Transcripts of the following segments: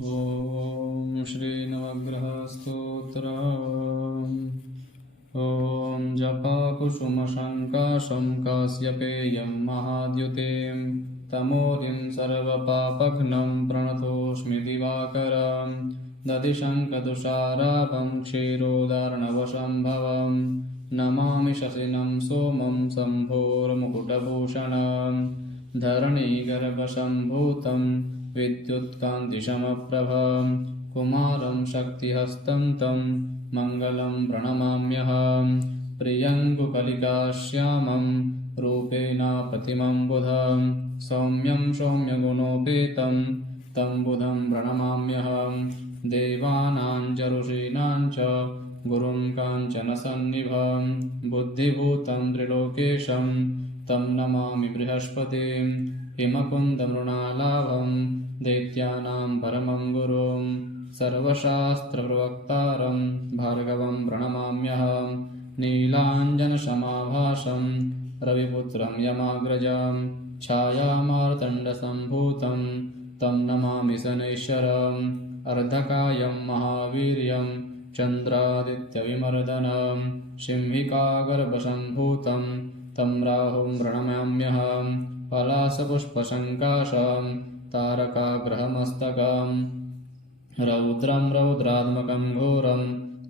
ॐ श्रीनवग्रहस्तोत्र। ॐ जपाकुसुमशङ्काशं काश्यपेयं महाद्युतिं तमोहिं सर्वपापघ्नं प्रणतोऽस्मि दिवाकरं दधिशङ्खतुषाराभं क्षीरोदार्णवसम्भवं नमामि शशिनं सोमं शम्भोर्मुकुटभूषणं धरणीगर्भसम्भूतं विद्युत्कान्तिसमप्रभं कुमारं शक्तिहस्तं तं मङ्गलं प्रणमाम्यहं प्रियङ्गुकलिकाश्यामं रूपेण प्रतिमं बुधं सौम्यं सौम्यगुणोपेतं तं बुधं प्रणमाम्यहं देवानां च ऋषीणां च गुरुं काञ्चनसन्निभं बुद्धिभूतं त्रिलोकेशं तं नमामि बृहस्पतिं हिमकुन्दमृणालाभं दैत्यानां परमं गुरुं सर्वशास्त्रप्रवक्तारं भार्गवं प्रणमाम्यहं नीलाञ्जनसमाभासं रविपुत्रं यमाग्रजं छायामार्तण्डसम्भूतं तं नमामि शनैश्वरम् अर्धकायं महावीर्यं चन्द्रादित्यविमर्दनं सिंहिकागर्भसम्भूतं तं राहुं प्रणमाम्यहं पलाशपुष्पसङ्काशं तारकाग्रहमस्तकं रौद्रं रौद्रात्मकं घोरं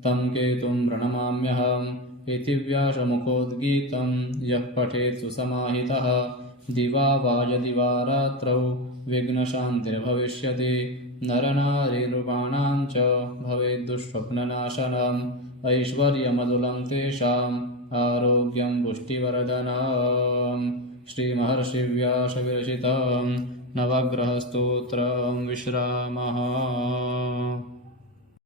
तं केतुं प्रणमाम्यहम् इति व्यासमुखोद्गीतं यः पठेत् सुसमाहितः दिवा वा यदि वा रात्रौ विघ्नशान्तिर्भविष्यति नरनारीनृपाणां च भवेद्दुःस्वप्ननाशनम् ऐश्वर्यमतुलं तेषाम् आरोग्यं पुष्टिवर्धनम्। श्रीमहर्षिव्यासविरचितं नवग्रहस्तोत्रं विश्रामः।